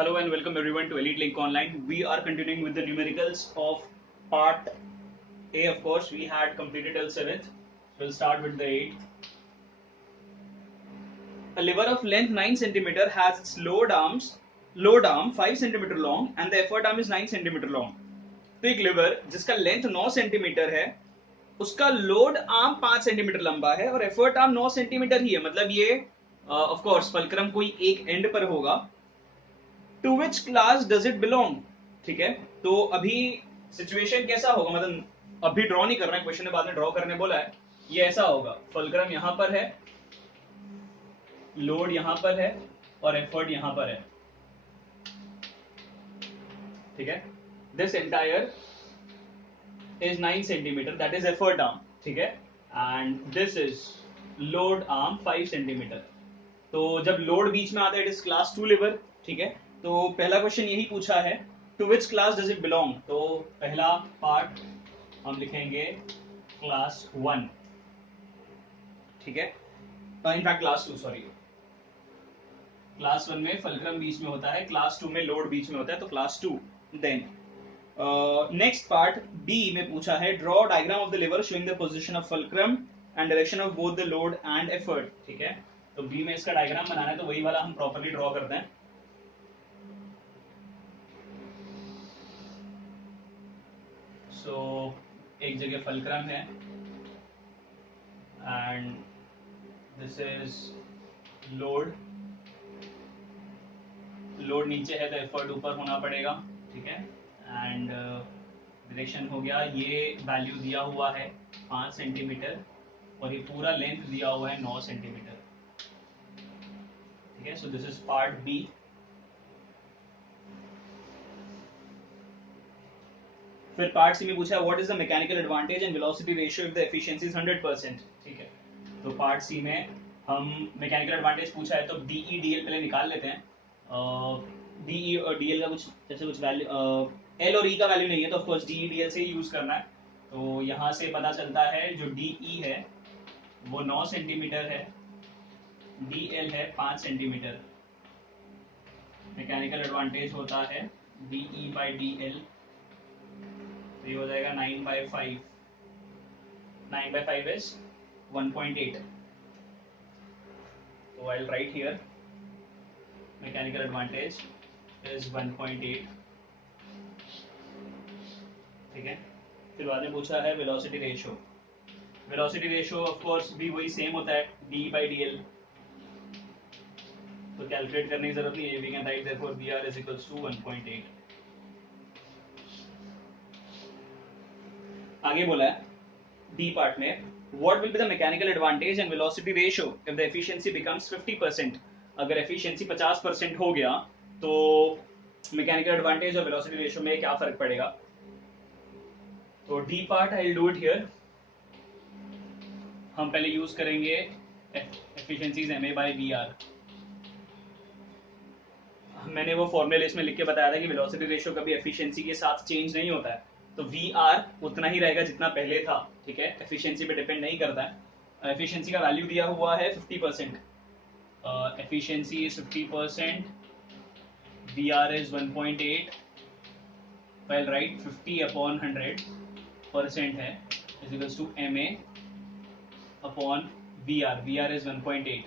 Hello and welcome everyone to Elite Link Online. We are continuing with the numericals of part A. Of course, we had completed till 7th. We'll start with the 8th. A lever of length 9 cm has its load arm 5 cm long and the effort arm is 9 cm long. तो एक लेवर जिसका length 9 centimetre है उसका load arm 5 centimetre लंबा है और effort arm 9 centimetre ही है, मतलब ये ऑफ कोर्स फलक्रम कोई एक एंड पर होगा. To which class does it belong. ठीक है, तो अभी सिचुएशन कैसा होगा, मतलब अभी ड्रॉ नहीं कर रहे हैं, क्वेश्चन ने बाद में ड्रॉ करने बोला है. ये ऐसा होगा, फलक्रम यहां पर है, लोड यहां पर है और एफर्ट यहां पर है. ठीक है, this entire is 9 centimetre, that is effort arm. ठीक है, and this is load arm 5 centimetre. तो जब लोड बीच में आता है इट इज क्लास 2 लेवर. ठीक है, तो पहला क्वेश्चन यही पूछा है, to which class does it belong. तो पहला पार्ट हम लिखेंगे क्लास 1. ठीक है, इनफैक्ट क्लास 2, सॉरी. क्लास 1 में फलक्रम बीच में होता है, क्लास 2 में लोड बीच में होता है, तो class 2. Then next part B में पूछा है, draw diagram of the lever showing the position of fulcrum and direction of both the load and effort. ठीक है, तो बी में इसका डायग्राम बनाना है, तो वही वाला हम प्रॉपर्ली ड्रॉ करते हैं. सो एक जगह फलक्रम है and this is load. Load नीचे है तो एफर्ट ऊपर होना पड़ेगा. ठीक है, एंड डायरेक्शन हो गया, ये वैल्यू दिया हुआ है 5 सेंटीमीटर और ये पूरा लेंथ दिया हुआ है 9 सेंटीमीटर. ठीक है, so this is part B. फिर पार्ट सी में पूछा है, what is the mechanical advantage and velocity ratio if the efficiency is 100%. ठीक है, तो पार्ट सी में हम मैकेनिकल एडवांटेज पूछा है तो डीई डीएल पहले निकाल लेते हैं. डीई और डीएल का कुछ जैसे कुछ वैल्यू, एल और ई का वैल्यू नहीं है तो ऑफकोर्स डीई डीएल से ही यूज करना है. तो यहाँ से पता चलता है जो डीई है वो 9 सेंटीमीटर है, डीएल है 5 सेंटीमीटर. मैकेनिकल एडवांटेज होता है डीई बाई डीएल, तो ये हो जाएगा 9/5. 9/5 is 1.8. So I'll write here mechanical advantage is 1.8. ठीक है, फिर बाद में पूछा है velocity ratio. Velocity ratio of course भी वही सेम होता है डी बाई डी एल, तो कैलकुलेट करने की जरूरत नहीं है. We can write therefore V R is equals to 1.8. आगे बोला है डी पार्ट में, what will be the mechanical advantage and velocity ratio if the efficiency becomes 50%. अगर efficiency 50% हो गया तो mechanical advantage और velocity ratio में क्या फर्क पड़ेगा. तो D part I'll do it here. हम पहले यूज करेंगे efficiency is ma by vr. मैंने वो फॉर्मूले इसमें लिख के बताया था कि वेलोसिटी रेशियो कभी एफिशिएंसी के साथ चेंज नहीं होता है, तो वी आर उतना ही रहेगा जितना पहले था. ठीक है, एफिशिएंसी पे डिपेंड नहीं करता है. एफिशिएंसी का वैल्यू दिया हुआ है 50%. Efficiency is 50%, V R is 1.8. Well right, 50/100% है is equals to ma upon V R is 1.8.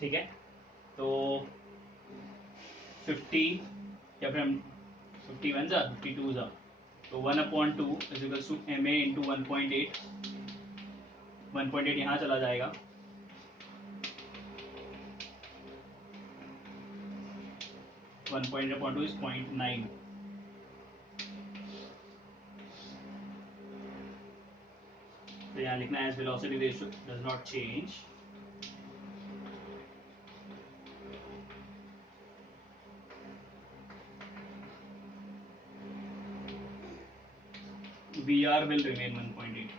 ठीक है, तो 50 या फिर हम 51 जा 52 जा, तो 1/2 is equals to ma into 1.8. 1.8 यहाँ चला जाएगा, 1.8/2 is 0.9. तो यहाँ लिखना है velocity ratio does not change. VR will remain 1.8.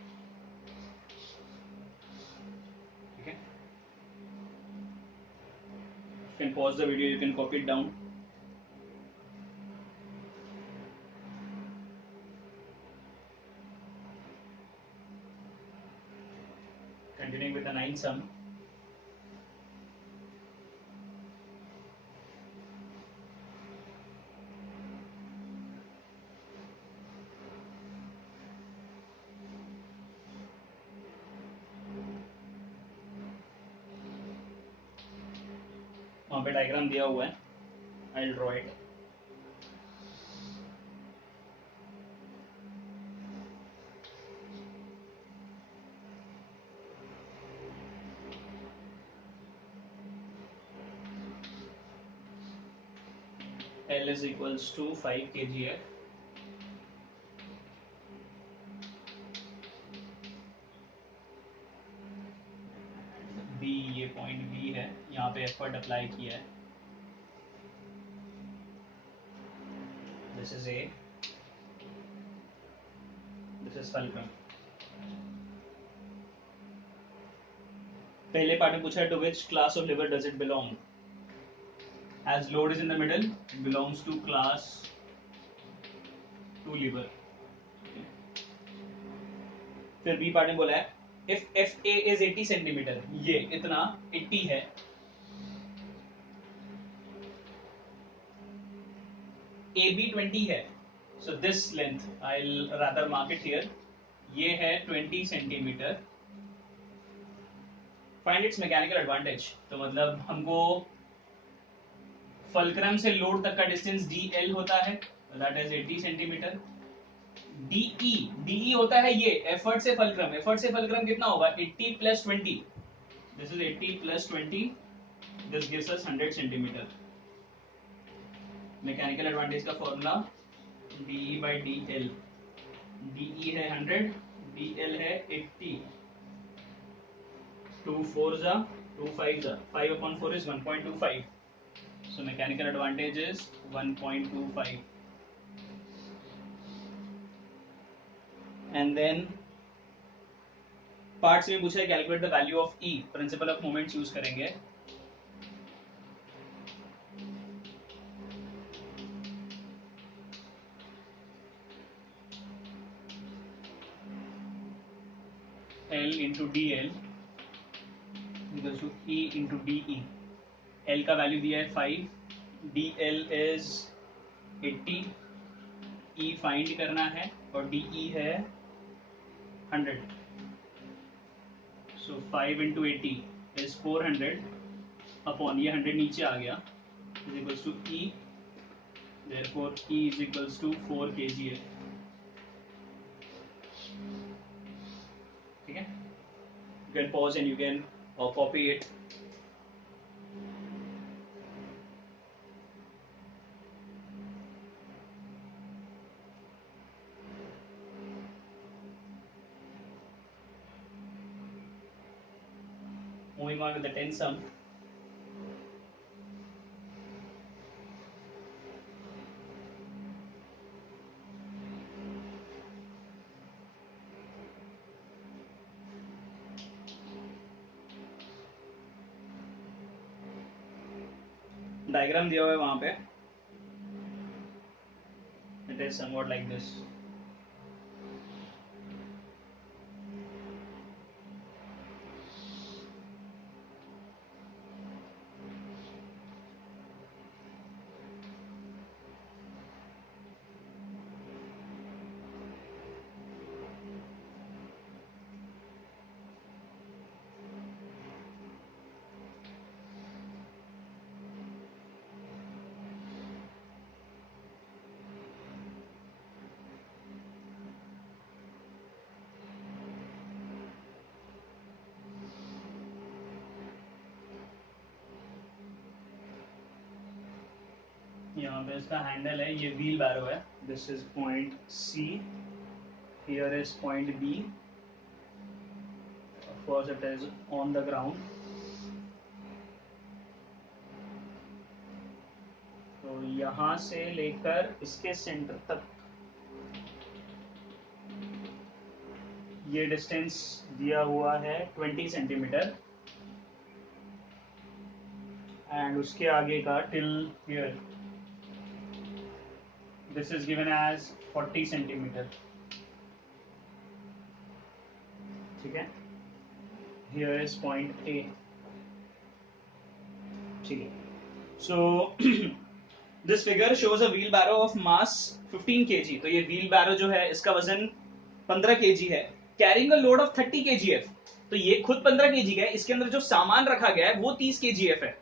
ठीक है, you can pause the video, you can copy it down. Continuing with the 9th sum. पे डायग्राम दिया हुआ है, I draw it. L is equals to 5 kgf, B ये point B है, यहाँ पे एफर्ट अप्लाई किया है, this is A, this is fulcrum. पहले पार्ट में पूछा है to which class of lever does it belong, as load is in the middle, it belongs to class 2 liver। फिर बी पार्ट में बोला है if FA is 80 सेंटीमीटर, ये इतना 80 है, AB 20 है, so this length I'll rather mark it here, ये है 20 centimetre, find its mechanical advantage. तो मतलब हमको फल्क्रम से लोड तक का डिस्टेंस DL होता है, दैट इज 80 सेंटीमीटर। DE होता है ये एफर्ट से फल्क्रम, एफर्ट से फल्क्रम कितना होगा 80 plus 20, this is 80 plus 20, this gives us 100 centimetre. Mechanical advantage का formula DE by DL, DE है 100, DL है 80, 2 4 जा 2 5 जा, 5 upon 4 is 1.25, so mechanical advantage is 1.25। and then parts में पूछा है calculate the value of E, principal of moments use करेंगे। L into DL equals to E into DE। L का value दिया है 5, DL is 80, E फाइंड करना है और DE है 100, so 5 into 80 is 400 upon ये 100 नीचे आ गया is equals to E, therefore E is equals to 4 kgf। ठीक है, you can pause and you can copy it। Moving on to the 10th sum। Diagram दिया हुआ है वहां पे, it is somewhat like this. यहाँ पे इसका हैंडल है, ये व्हील बैरो है, this is point C, here is point B, of course it is on the ground. तो यहाँ से लेकर इसके सेंटर तक ये डिस्टेंस दिया हुआ है 20 सेंटीमीटर, एंड उसके आगे का till here this is given as 40 centimetre. ठीक है, here is point A। ठीक है, so this figure shows a wheelbarrow of mass 15 kg। तो ये wheelbarrow जो है इसका वजन 15 kg है, carrying a load of 30 kgf। तो ये खुद 15 kg का है, इसके अंदर जो सामान रखा गया है वो 30 kgf है,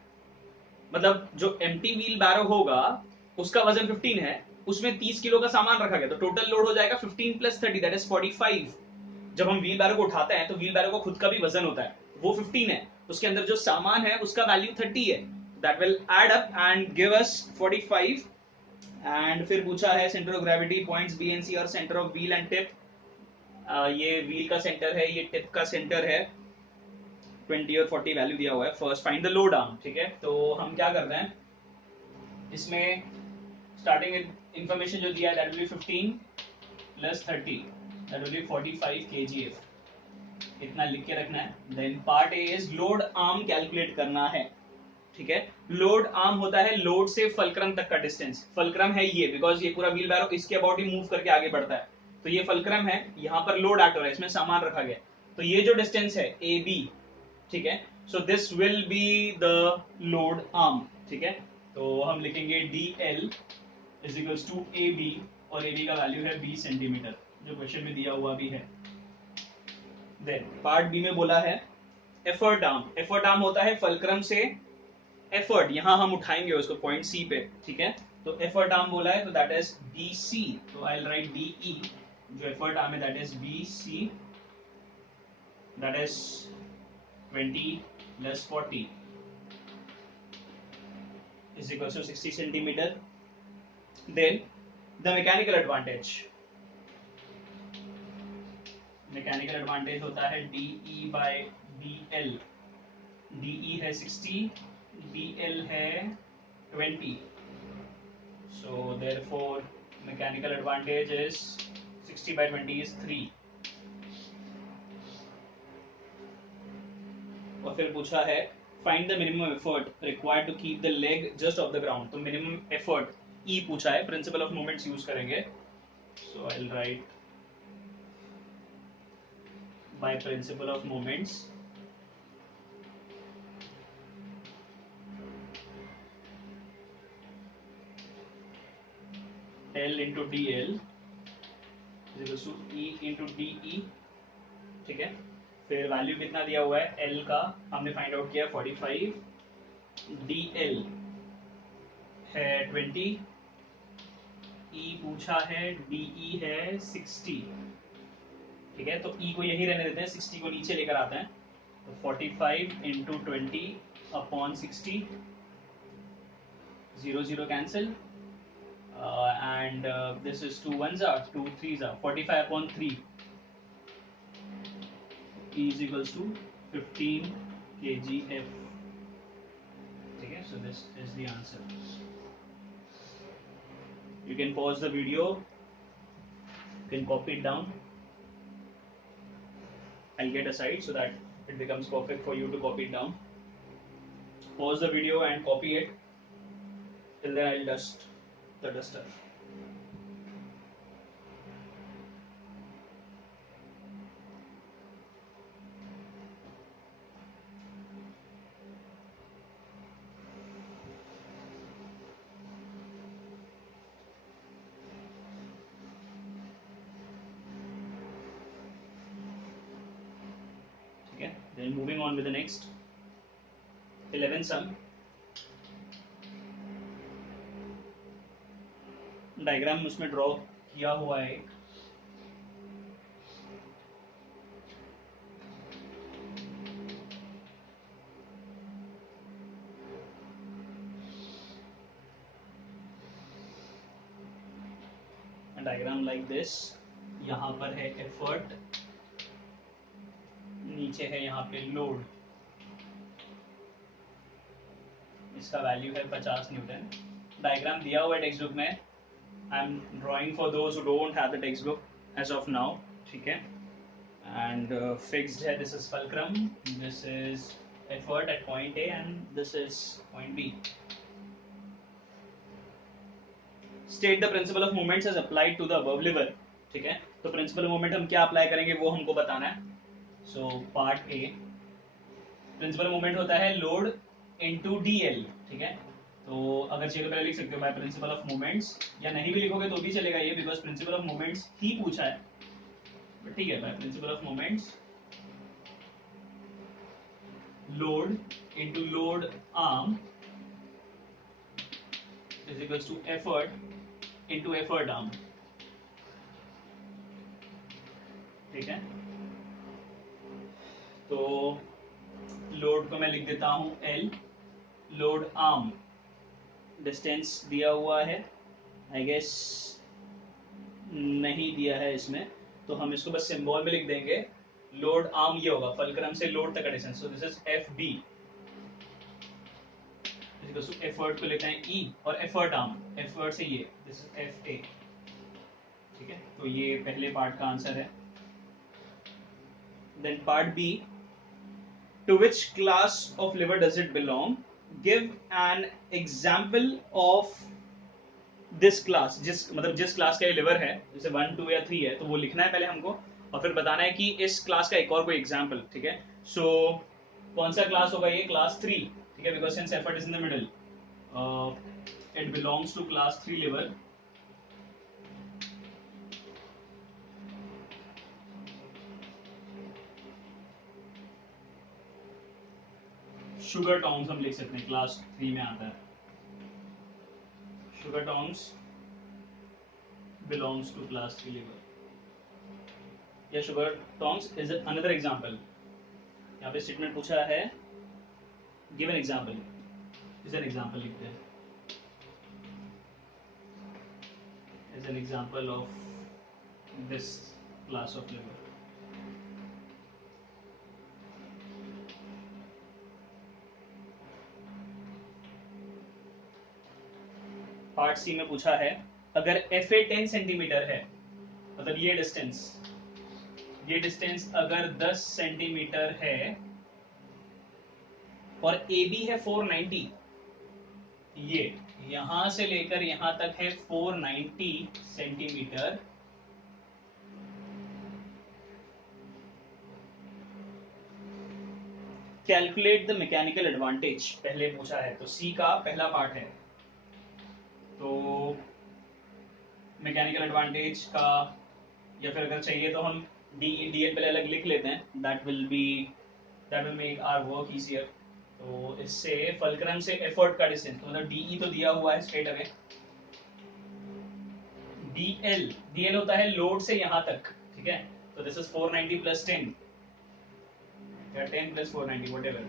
मतलब जो एम्प्टी व्हील बैरो होगा उसका वजन 15 है, उसमें 30 किलो का सामान रखा गया, तो टोटल लोड हो जाएगा 15 प्लस 30 दैट इज 45। जब हम व्हील बैरो को उठाते हैं तो व्हील बैरो को खुद का भी वजन होता है, वो 15 है, उसके अंदर जो सामान है उसका वैल्यू 30 है, that will add up and give us 45। And फिर पूछा है centre of gravity points b and c और centre of wheel and tip. ये व्हील का सेंटर है, ये टिप का सेंटर है, 20 और 40 वैल्यू दिया हुआ है। First find the load arm, ठीक है। तो हम क्या कर रहे हैं, इसमें स्टार्टिंग इंफॉर्मेशन जो दिया है that will be 15 plus 30 that will be 45 kgf, इतना लिख के रखना है। Then part A is load arm calculate करना है, ठीक है। लोड आर्म होता है लोड से फलक्रम तक का डिस्टेंस, फलक्रम है ये, बिकॉज ये पूरा व्हील बैरो इसके अबाउट ही मूव करके आगे बढ़ता है, तो ये फलक्रम है, यहाँ पर लोड एक्ट हो रहा है, इसमें सामान रखा गया, तो ये जो डिस्टेंस है ए बी, ठीक है, so this will be the load arm, ठीक है। तो हम लिखेंगे D L is equals to A B, और ए बी का वैल्यू है 20 सेंटीमीटर, जो क्वेश्चन में दिया हुआ भी है। देन पार्ट बी में बोला है एफर्ट आर्म, एफर्ट आर्म होता है फलक्रम से एफर्ट, यहां हम उठाएंगे उसको पॉइंट सी पे, ठीक है। तो एफर्ट आर्म बोला है तो दैट इज बी सी, तो I will write D E, जो एफर्ट आर्म है that is B C, that is 20 plus 40 is equals to 60 centimeter. Then the mechanical advantage, mechanical advantage होता है D E by D L, D E है 60, D L है 20, so therefore mechanical advantage is 60 by 20 is 3। और फिर पूछा है find the minimum effort required to keep the leg just off the ground, तो minimum effort e पूछा है, principle of moments use करेंगे, so I will write by principle of moments L into DL is equals to E into DE, ठीक है। फिर value कितना दिया हुआ है L का, हमने फाइंड आउट किया 45, DL है 20, E पूछा है, DE है 60, ठीक है। तो E को यही रहने देते हैं, 60 को नीचे लेकर आते हैं, तो 45 into 20 upon 60, 0 0 cancel, and this is 2 1s are 2 3s are 45 upon 3 E is equals to 15 kgf, ठीक है। So this is the answer. You can pause the video, you can copy it down, I'll get aside so that it becomes perfect for you to copy it down. Pause the video and copy it, till then I'll dust the duster. Okay, then moving on with the next 11th sum. Diagram उसमें draw किया हुआ है, diagram like this, यहाँ पर है effort, नीचे है यहाँ पे लोड, इसका वैल्यू है 50 न्यूटन। डायग्राम दिया हुआ है टेक्स्ट बुक में, I am drawing for those who don't have the text book as of now, ठीक है। एंड फिक्स्ड है, this is fulcrum, this is effort at point A and this is point B. State the principle of moments as applied to the above lever, ठीक है। तो principal moment हम क्या apply करेंगे वो हमको बताना है। So part A, principle moment होता है लोड इनटू डीएल, ठीक है। तो अगर चाहिए तो पहले लिख सकते हो बाय प्रिंसिपल ऑफ मोमेंट्स, या नहीं भी लिखोगे तो भी चलेगा ये, बिकॉज प्रिंसिपल ऑफ मोमेंट्स ही पूछा है, बट ठीक है, by principle of moments load into load arm is equals to effort into effort arm, ठीक है। तो लोड को मैं लिख देता हूं L, लोड आर्म डिस्टेंस दिया हुआ है, आई गेस नहीं दिया है इसमें, तो हम इसको बस सिंबल में लिख देंगे। लोड आर्म ये होगा फलक्रम से लोड तक का distance, so this is F B, effort को लेते हैं E, और एफर्ट आर्म एफर्ट से ये, दिस इज एफ ए, ठीक है। तो ये पहले पार्ट का आंसर है। Then part B, to which class of liver does it belong? Give an example of this class, जिस क्लास का ये लिवर है, जैसे 1, 2 या 3 है, तो वो लिखना है पहले हमको, और फिर बताना है कि इस क्लास का एक और कोई एग्जाम्पल, ठीक है। सो कौन सा क्लास होगा ये? क्लास 3, ठीक है, because since effort is in the middle, it belongs to class 3 lever. Sugar tongs हम लिख सकते हैं, क्लास 3 में आता है। Sugar tongs belongs to class 3 liver, या sugar tongs is another example। यहाँ पे स्टेटमेंट पूछा है, give an example, is an example लिखते हैं, is an example of this class of lever. Part C में पूछा है, अगर एफ ए 10 सेंटीमीटर है, मतलब ये डिस्टेंस अगर 10 सेंटीमीटर है और ए बी है 490, ये यहां से लेकर यहां तक है 490 centimetre, calculate the mechanical advantage पहले पूछा है, तो सी का पहला पार्ट है। तो मैकेनिकल एडवांटेज का, या फिर अगर चाहिए तो हम डी एल पहले अलग लिख लेते हैं, that will make our work easier. तो इससे फलक्रम से एफर्ट का डिस्टेंस, तो मतलब डी तो दिया हुआ है स्ट्रेट अवे, डी एल होता है लोड से यहां तक, ठीक है। तो दिस इज 490 प्लस 10, या 10 plus 490 whatever,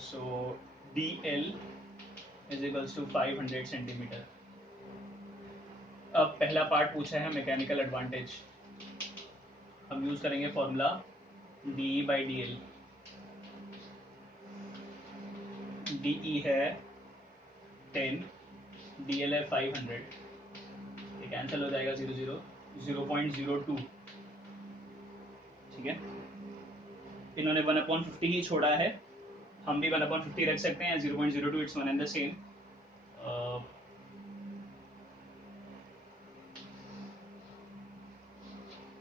so D L is equals to 500 centimetre. अब पहला पार्ट पूछा है मैकेनिकल एडवांटेज, हम यूज करेंगे formula D by D L. D है 10, डी एल है 500, ये कैंसिल हो जाएगा 0.02, ठीक है। इन्होंने 1/50 ही छोड़ा है, हम भी 1/50 रख सकते हैं, 0.02, it's one and the same.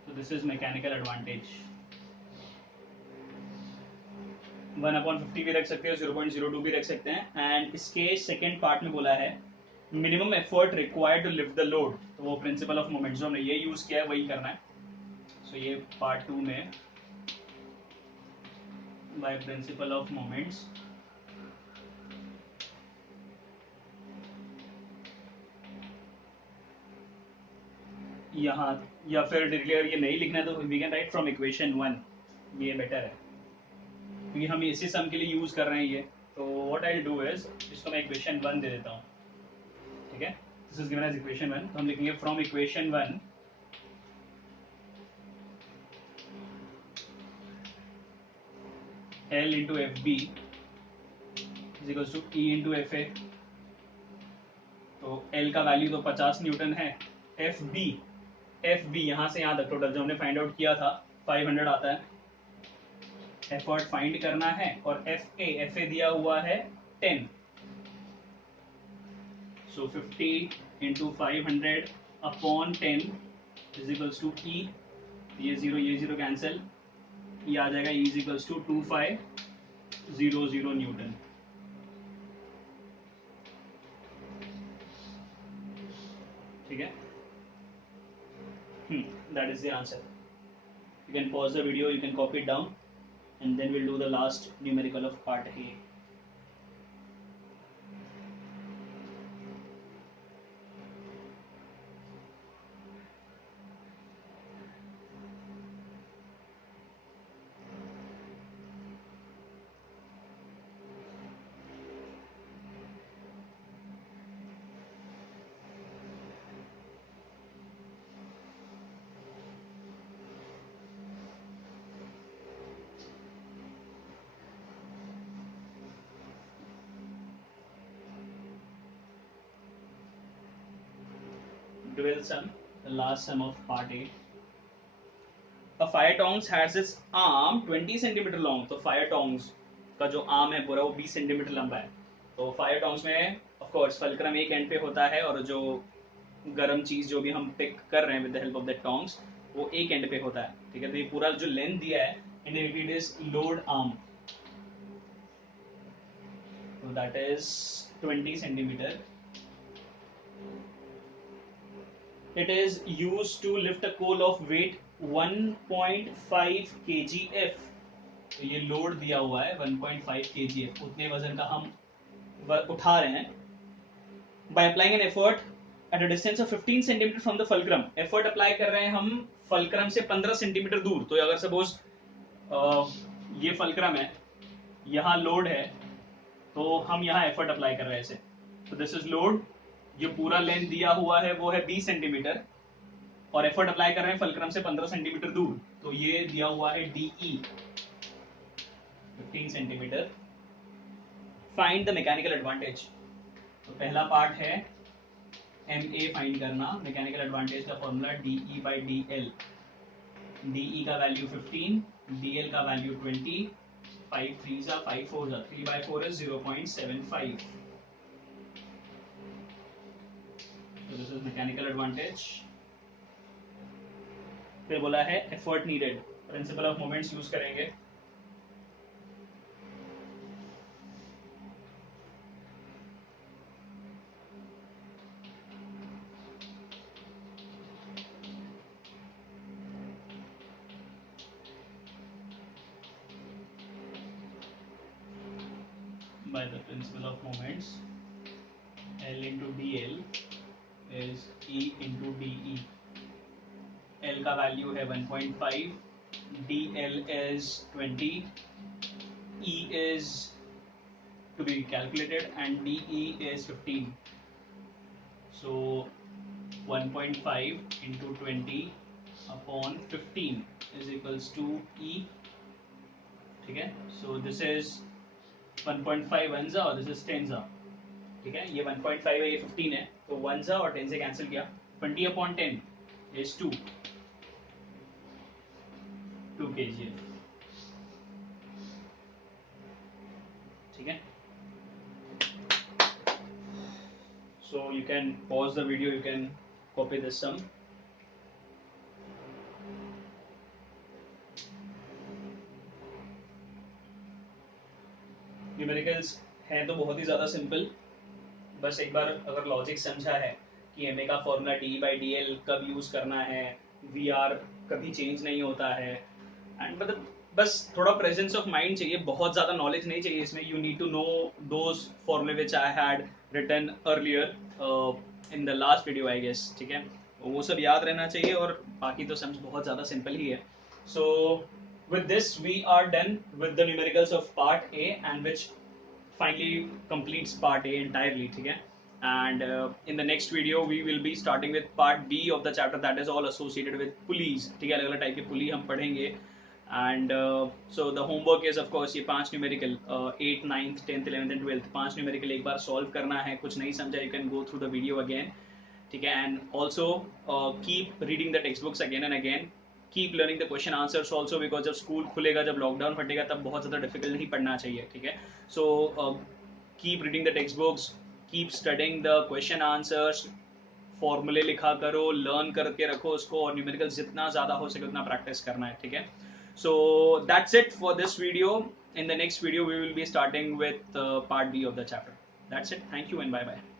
So this is mechanical advantage, 1/50 भी रख सकते हो, 0.02 भी रख सकते हैं। एंड इसके सेकेंड पार्ट में बोला है minimum effort required to lift the load, तो वो प्रिंसिपल ऑफ मोमेंट्स जो हमने ये यूज किया है वही करना है। सो ये पार्ट 2 में बाय प्रिंसिपल ऑफ मोमेंट्स, यहाँ, या फिर डिक्लेयर ये नहीं लिखना है तो we can write from equation 1, ये बेटर है क्योंकि हम इसी सम के लिए यूज कर रहे हैं ये। तो व्हाट आई डू इज, इसको मैं इक्वेशन 1 दे देता हूँ, ठीक है। This is given as equation 1, तो हम लिखेंगे from equation 1 L into FB is equals to E into FA। तो L का वैल्यू तो 50 न्यूटन है, FB यहाँ से यहाँ तक टोटल जो हमने फाइंड आउट किया था 500 आता है, एफर्ट फाइंड करना है, और FA दिया हुआ है 10, so 50 into 500 upon 10 is equals to E, ये जीरो कैंसिल, ये आ जाएगा E is equals to 2500 newton, ठीक है। That is the answer. You can pause the video, you can copy it down, and then we'll do the last numerical of part A. 12th sum, the last sum of part A. A fire tongs has its arm 20 centimeter long. तो fire tongs का जो arm है पूरा वो 20 centimetre लंबा है. तो fire tongs में ऑफ कोर्स फलक्रम एक एंड पे होता है और जो गर्म चीज जो भी हम पिक कर रहे हैं with the help of the tongs वो एक एंड पे होता है. ठीक है, तो ये पूरा जो लेंथ दिया है in it is load arm. So that is 20 centimeter. It is used to lift a coal of weight 1.5 kgf. तो ये लोड दिया हुआ है 1.5 kgf, उतने वजन का हम उठा रहे हैं. By applying an effort at a distance of 15 centimeter from the fulcrum. Effort apply कर रहे हैं हम फलक्रम से 15 सेंटीमीटर दूर. तो अगर सपोज ये फलक्रम है, यहाँ लोड है, तो हम यहाँ एफर्ट अप्लाई कर रहे हैं इसे. तो दिस इज लोड. ये पूरा लेंथ दिया हुआ है वो है 20 सेंटीमीटर और एफर्ट अप्लाई कर रहे हैं फलक्रम से 15 सेंटीमीटर दूर. तो ये दिया हुआ है DE 15 centimetre. Find the mechanical advantage. तो पहला पार्ट है MA फाइंड करना. मैकेनिकल एडवांटेज का formula DE by DL. DE का वैल्यू 15, DL का value 20. 5 3s are 5 4s are 3 by 4 is 0.75. So this is mechanical advantage. फिर बोला है effort needed. Principle of moments use करेंगे. By the principle of moments, L into DL is E into DE. L का value है 1.5, DL is 20, E is to be calculated and DE is 15. So 1.5 into 20 upon 15 is equals to E. ठीक है, so this is 1.5 1 जा और this is 10 जा. ठीक है, ये 1.5 है, ये 15 है, तो 1 जा और 10 से कैंसिल किया. 20 अपॉन 10 इज 2 kg. ठीक है, so you can pause the video, you can copy this sum. Numericals हैं तो बहुत ही ज़्यादा सिंपल. बस एक बार अगर लॉजिक समझा है कि MA का फॉर्मूला DE by DL कब यूज़ करना है, VR कभी चेंज नहीं होता है, एंड मतलब बस थोड़ा प्रेजेंस ऑफ माइंड चाहिए. बहुत ज़्यादा नॉलेज नहीं चाहिए इसमें. You need to know those फॉर्मूले which I had written earlier in the last video I guess. ठीक है, वो सब याद रहना चाहिए और बाकी तो समझ बहुत ज़्यादा सिंपल ही है. सो with this we are done with the numericals of part A, and which finally completes part A entirely. ठीक है, and in the next video we will be starting with part B of the chapter, that is all associated with pulleys. ठीक है, अलग अलग type के पुली हम पढ़ेंगे. and so the homework is of course ये 5 numerical 8th 9th 10th 11th and 12th 5 numerical एक बार solve करना है. कुछ नहीं समझा you can go through the video again. ठीक है, and also keep reading the textbooks again and again. Keep learning the question answers also, because जब school खुलेगा, जब लॉकडाउन हटेगा, तब बहुत ज़्यादा डिफिकल्ट नहीं पढ़ना चाहिए. ठीक है, so keep reading the text books, keep studying the question answers, फॉर्मूले लिखा करो, लर्न करके रखो उसको, और न्यूमेरिकल जितना ज़्यादा हो सके उतना प्रैक्टिस करना है. ठीक है, so that's it for this video. In the next video we will be starting with part B of the chapter. That's it. Thank you and bye bye.